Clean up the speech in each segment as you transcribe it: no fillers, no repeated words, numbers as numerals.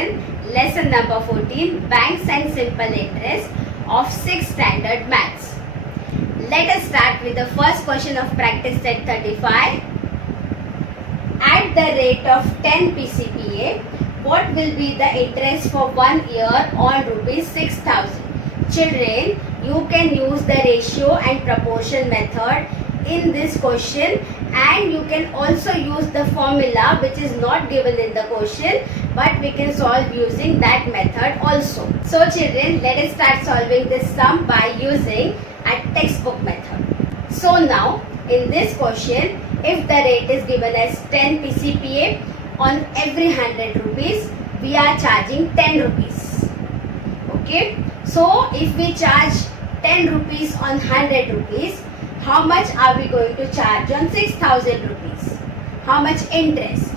children, lesson number 14, banks and simple interest of 6th standard maths. Let us start with the first question of practice set 35. At the rate of 10 PCPA, what will be the interest for 1 year on rupees 6,000? Children, you can use the ratio and proportion method in this question, and you can also use the formula which is not given in the question, but we can solve using that method also. So children, let us start solving this sum by using a textbook method. So now in this question, if the rate is given as 10 PCPA, on every 100 rupees we are charging 10 rupees. Okay, so if we charge 10 rupees on 100 rupees, how much are we going to charge on 6,000 rupees? How much interest?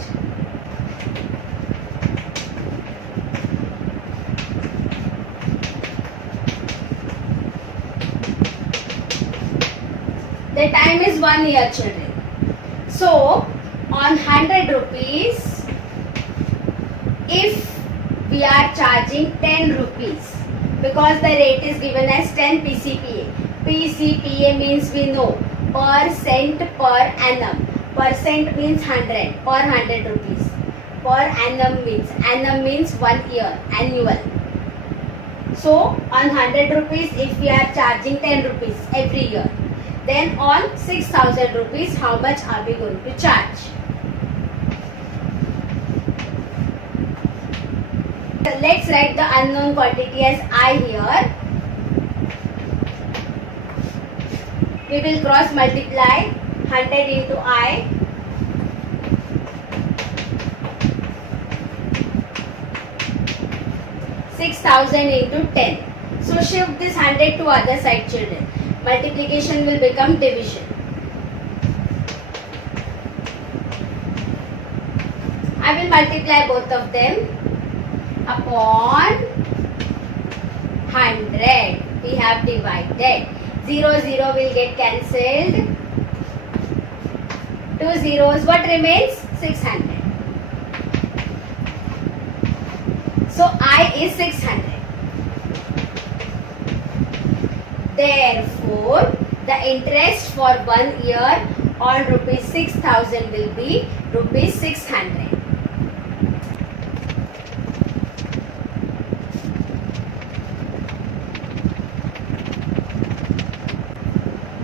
The time is 1 year, children. So on 100 rupees, if we are charging 10 rupees, because the rate is given as 10 PCPA. PCPA means we know percent per annum. Percent means 100 per 100 rupees. Per annum means 1 year, annual. So on 100 rupees, if we are charging 10 rupees every year, then on 6,000 rupees, how much are we going to charge? Let's write the unknown quantity as I here. We will cross multiply 100 into I. (6,000) into 10. So shift this 100 to other side, children. Multiplication will become division. I will multiply both of them upon 100. We have divided. 0, 0 will get cancelled. 2 zeros. What remains? 600. So I is 600. Therefore, the interest for 1 year on rupees 6,000 will be rupees 600.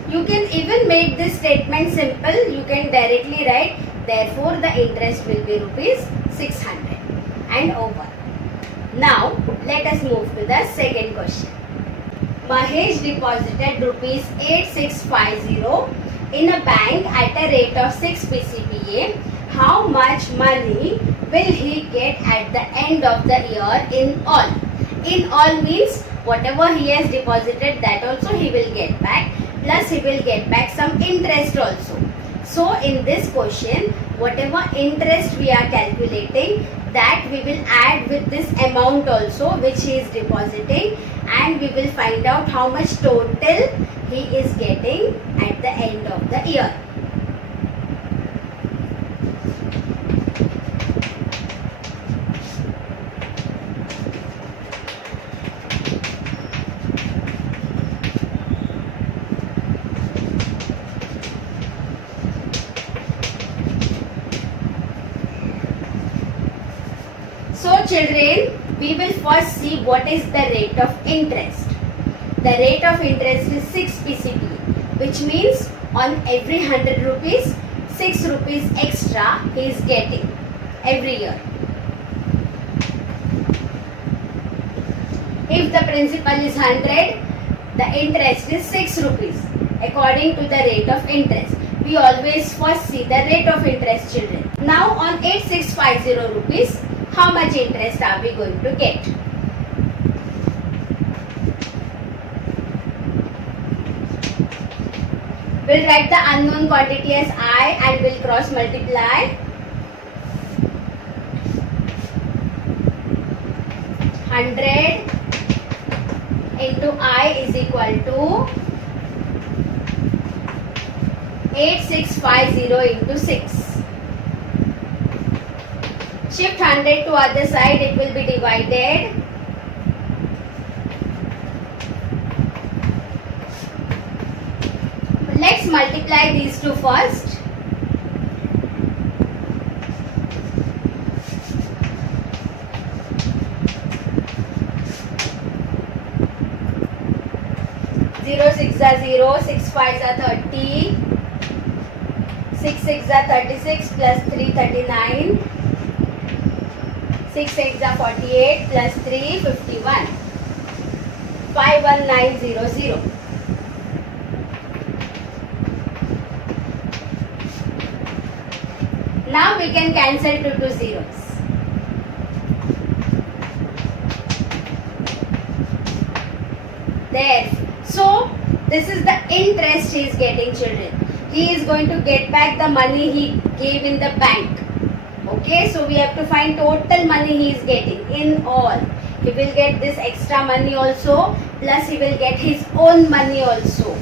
You can even make this statement simple. You can directly write, therefore the interest will be rupees 600 and over. Now, let us move to the second question. Mahesh deposited rupees 8650 in a bank at a rate of 6 PCPA. How much money will he get at the end of the year in all? In all means whatever he has deposited, that also he will get back. Plus he will get back some interest also. So in this question, whatever interest we are calculating, that we will add with this amount also which he is depositing, and we will find out how much total he is getting at the end of the year. So children, we will first see what is the rate of interest. The rate of interest is 6 PCPA, which means on every 100 rupees, 6 rupees extra he is getting every year. If the principal is 100, the interest is 6 rupees according to the rate of interest. We always first see the rate of interest, children. Now on 8650 rupees, how much interest are we going to get? We'll write the unknown quantity as I and we'll cross multiply. 100 into I is equal to 8650 into 6. Shift 100 to other side, it will be divided. Let's multiply these two first. Zero six are 0, 6 5s are 30, 6 6 are 36 plus 3 39, 6 8 are 48 plus 3 51, 51900. Now we can cancel 2 zeros. There. So this is the interest he is getting, children. He is going to get back the money he gave in the bank. Okay, so we have to find total money he is getting in all. He will get this extra money also, plus he will get his own money also.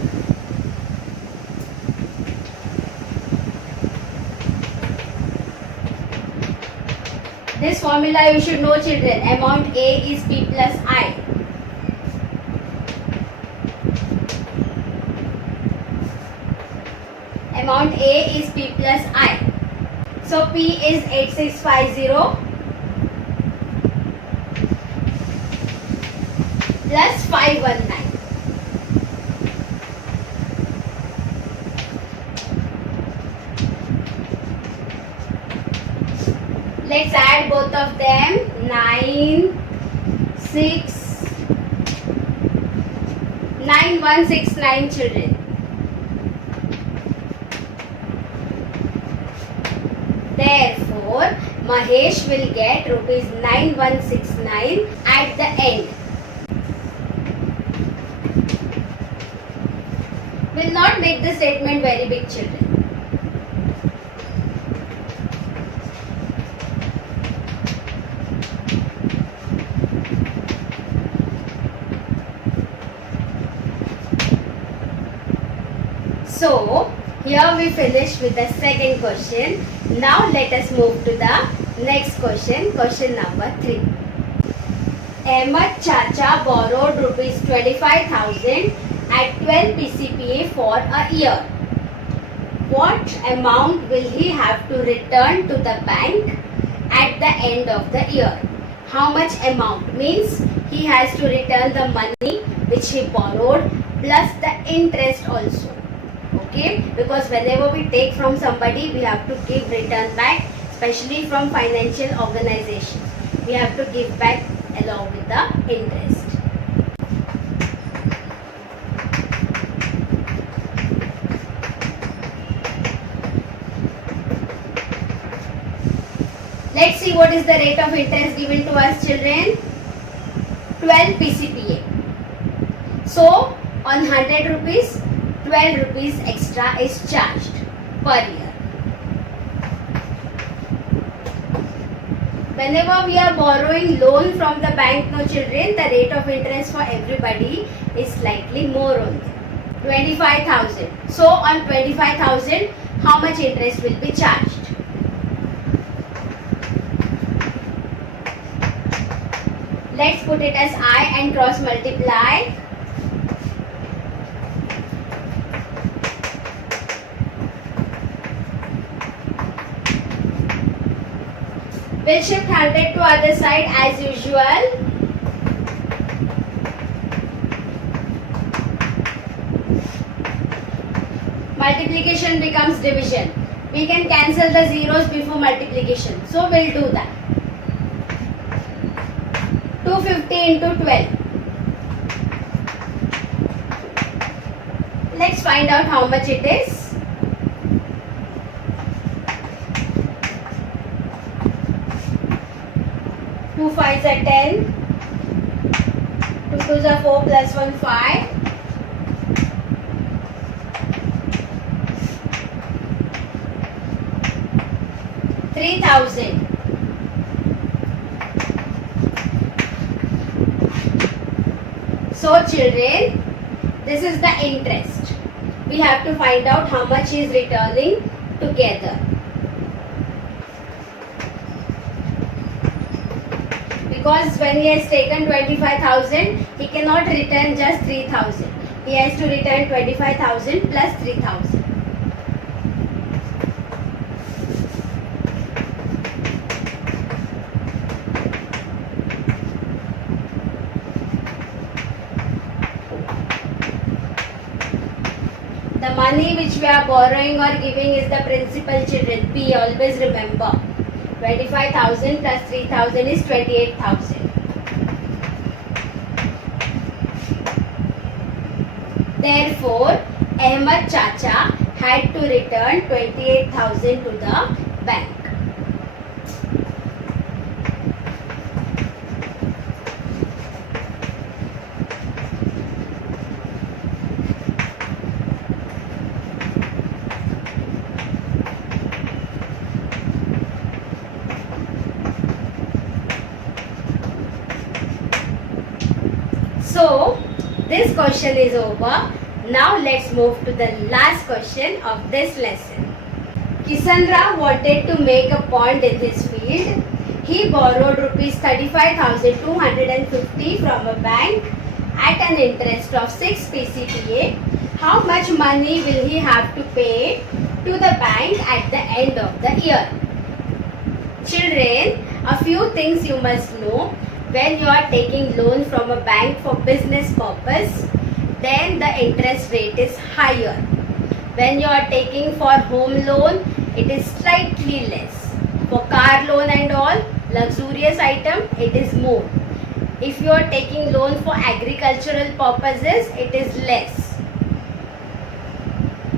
This formula you should know, children. Amount A is P plus I. Amount A is P plus I. So P is 8650 plus 519. Let's add both of them. 9169 children. Therefore, Mahesh will get rupees 9169 at the end. Will not make the statement very big, children. So, here we finish with the second question. Now let us move to the next question, question number 3. Ahmad Chacha borrowed rupees 25,000 at 12 PCPA for a year. What amount will he have to return to the bank at the end of the year? How much amount? Means he has to return the money which he borrowed plus the interest also. Okay, because whenever we take from somebody, we have to give return back, especially from financial organizations. We have to give back along with the interest. Let's see what is the rate of interest given to us, children. 12 PCPA. So, on 100 rupees, 12 rupees extra is charged per year. Whenever we are borrowing loan from the bank, no children, the rate of interest for everybody is slightly more only. 25,000. So on 25,000, how much interest will be charged? Let's put it as I and cross multiply. We'll shift 100 to other side as usual. Multiplication becomes division. We can cancel the zeros before multiplication. So we'll do that. 250 into 12. Let's find out how much it is. 2 5s are 10, 2 2s are 4 plus 1 5, 3,000. So children, this is the interest. We have to find out how much he is returning together. because when he has taken 25,000, he cannot return just 3,000. He has to return 25,000 plus 3,000. The money which we are borrowing or giving is the principal, children. P, always remember. 25,000 plus 3,000 is 28,000. Therefore, Ahmad Chacha had to return 28,000 to the bank. So, this question is over. Now let's move to the last question of this lesson. Kisandra wanted to make a pond in his field. He borrowed rupees 35,250 from a bank at an interest of 6 PCPA. How much money will he have to pay to the bank at the end of the year? Children, a few things you must know. When you are taking loan from a bank for business purpose, then the interest rate is higher. When you are taking for home loan, it is slightly less. For car loan and all, luxurious item, it is more. If you are taking loan for agricultural purposes, it is less.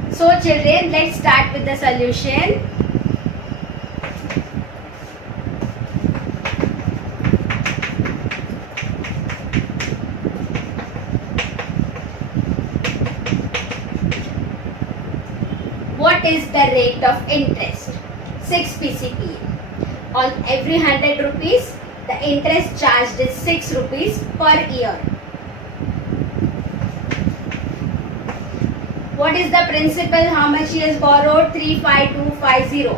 So children, let's start with the solution. What is the rate of interest? 6 PCPA. On every 100 rupees, the interest charged is 6 rupees per year. What is the principal? How much he has borrowed? 35250.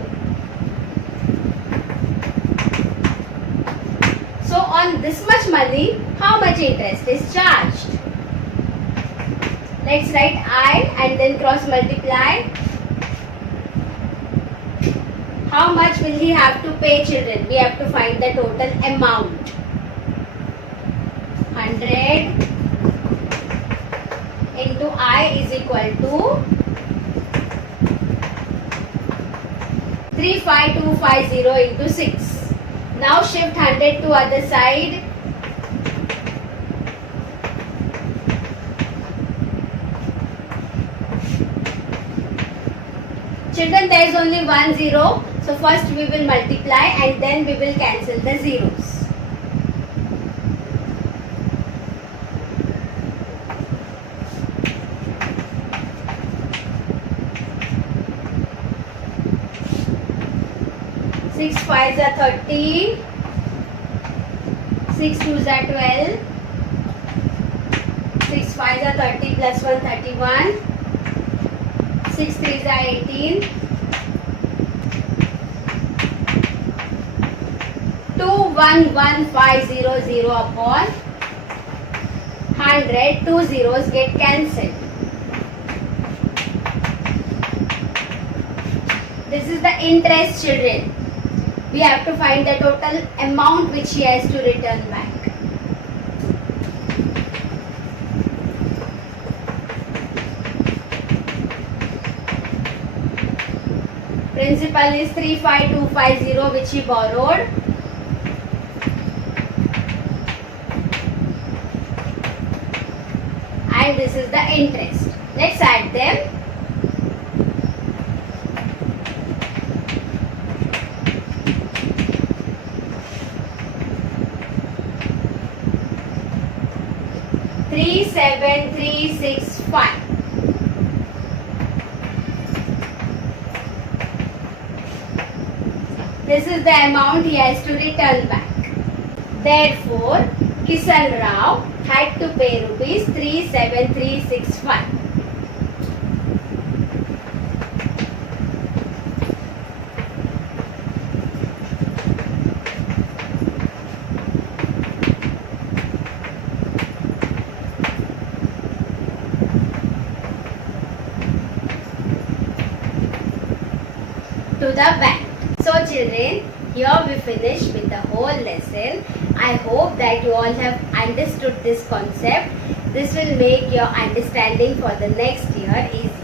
So on this much money, how much interest is charged? Let's write I and then cross multiply. How much will he have to pay, children? We have to find the total amount. 100 into I is equal to 35250 into 6. Now shift 100 to other side. Children, there is only one zero. So first we will multiply and then we will cancel the zeros. Six fives are 30. 6 twos are 12. 6 fives are 30 plus 1 31. 6 threes are 18. 211,500 upon 100. Two zeros get cancelled. This is the interest, children. We have to find the total amount which he has to return back. Principal is 35250 which he borrowed. And this is the interest. Let's add them. Three, 7, 3, 6, 5. This is the amount he has to return back. Therefore, Kisan Rao had to pay rupees 37365. the bank. So children, here we finish with the whole lesson. I hope that you all have understood this concept. This will make your understanding for the next year easy.